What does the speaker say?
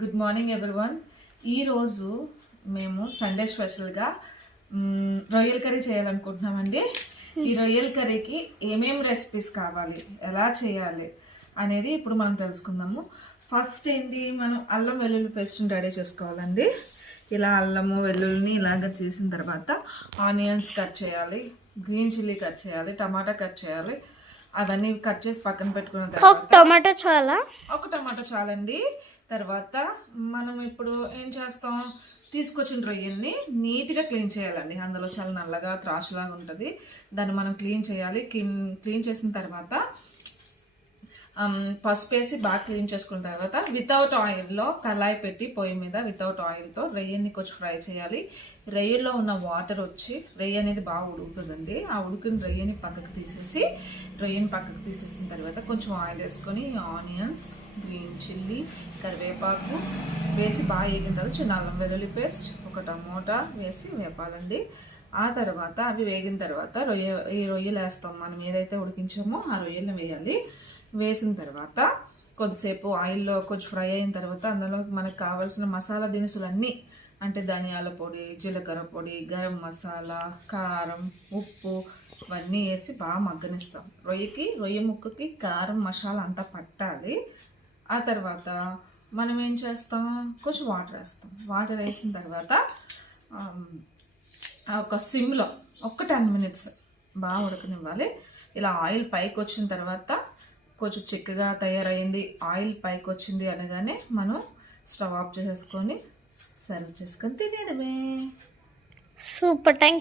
Good morning everyone. ఈరోజు మేము Sunday స్పెషల్గా రొయ్యల కర్రీ చేయాలనుకుంటున్నామండి. ఈ రొయ్యల కర్రీకి ఏమేమి రెసిపీస్ కావాలి, ఎలా చేయాలి అనేది ఇప్పుడు మనం తెలుసుకుందాము. ఫస్ట్ ఏంటి, మనం అల్లం వెల్లుల్లి పేస్ట్ని రెడీ చేసుకోవాలండి. ఇలా అల్లము వెల్లుల్లిని ఇలాగ చేసిన తర్వాత ఆనియన్స్ కట్ చేయాలి, గ్రీన్ చిల్లీ కట్ చేయాలి, టమాటా కట్ చేయాలి. అవన్నీ కట్ చేసి పక్కన పెట్టుకున్న తర్వాత ఒక టమాటా చాలండి. తర్వాత మనం ఇప్పుడు ఏం చేస్తాం, తీసుకొచ్చిన రొయ్యల్ని నీట్గా క్లీన్ చేయాలండి. అందులో చాలా నల్లగా త్రాసులాగా ఉంటుంది, దాన్ని మనం క్లీన్ చేయాలి. క్లీన్ చేసిన తర్వాత పసుపు వేసి బాగా క్లీన్ చేసుకున్న తర్వాత వితౌట్ ఆయిల్లో కళాయి పెట్టి పొయ్యి మీద వితౌట్ ఆయిల్తో రొయ్యని కొంచెం ఫ్రై చేయాలి. రొయ్యల్లో ఉన్న వాటర్ వచ్చి రొయ్య అనేది బాగా ఉడుకుతుందండి. ఆ ఉడికిన రొయ్యని పక్కకు తీసేసిన తర్వాత కొంచెం ఆయిల్ వేసుకొని ఆనియన్స్, గ్రీన్ చిల్లీ, కరివేపాకు వేసి బాగా వేగిన తర్వాత చిన్న అల్లం వెల్లుల్లి పేస్ట్, ఒక టమోటా వేసి వేపాలండి. ఆ తర్వాత అవి వేగిన తర్వాత ఈ రొయ్యలు వేస్తాం. మనం ఏదైతే ఉడికించామో ఆ రొయ్యలను వేయాలి. వేసిన తర్వాత కొద్దిసేపు ఆయిల్లో కొంచెం ఫ్రై అయిన తర్వాత అందులో మనకు కావాల్సిన మసాలా దినుసులన్నీ, అంటే ధనియాల పొడి, జీలకర్ర పొడి, గరం మసాలా, కారం, ఉప్పు ఇవన్నీ వేసి బాగా మగ్గనిస్తాం. రొయ్య ముక్కకి కారం మసాలా అంతా పట్టాలి. ఆ తర్వాత మనం ఏం చేస్తాం, కొంచెం వాటర్ వేస్తాం. వాటర్ వేసిన తర్వాత ఒక సిమ్లో ఒక 10 minutes బాగా ఉడకనివ్వాలి. ఇలా ఆయిల్ పైకి వచ్చిన తర్వాత కొంచెం చిక్కగా తయారైంది, ఆయిల్ పైకి వచ్చింది అనగానే మనం స్టవ్ ఆఫ్ చేసేసుకొని సర్వ్ చేసుకొని తినేయడమే. Super, thank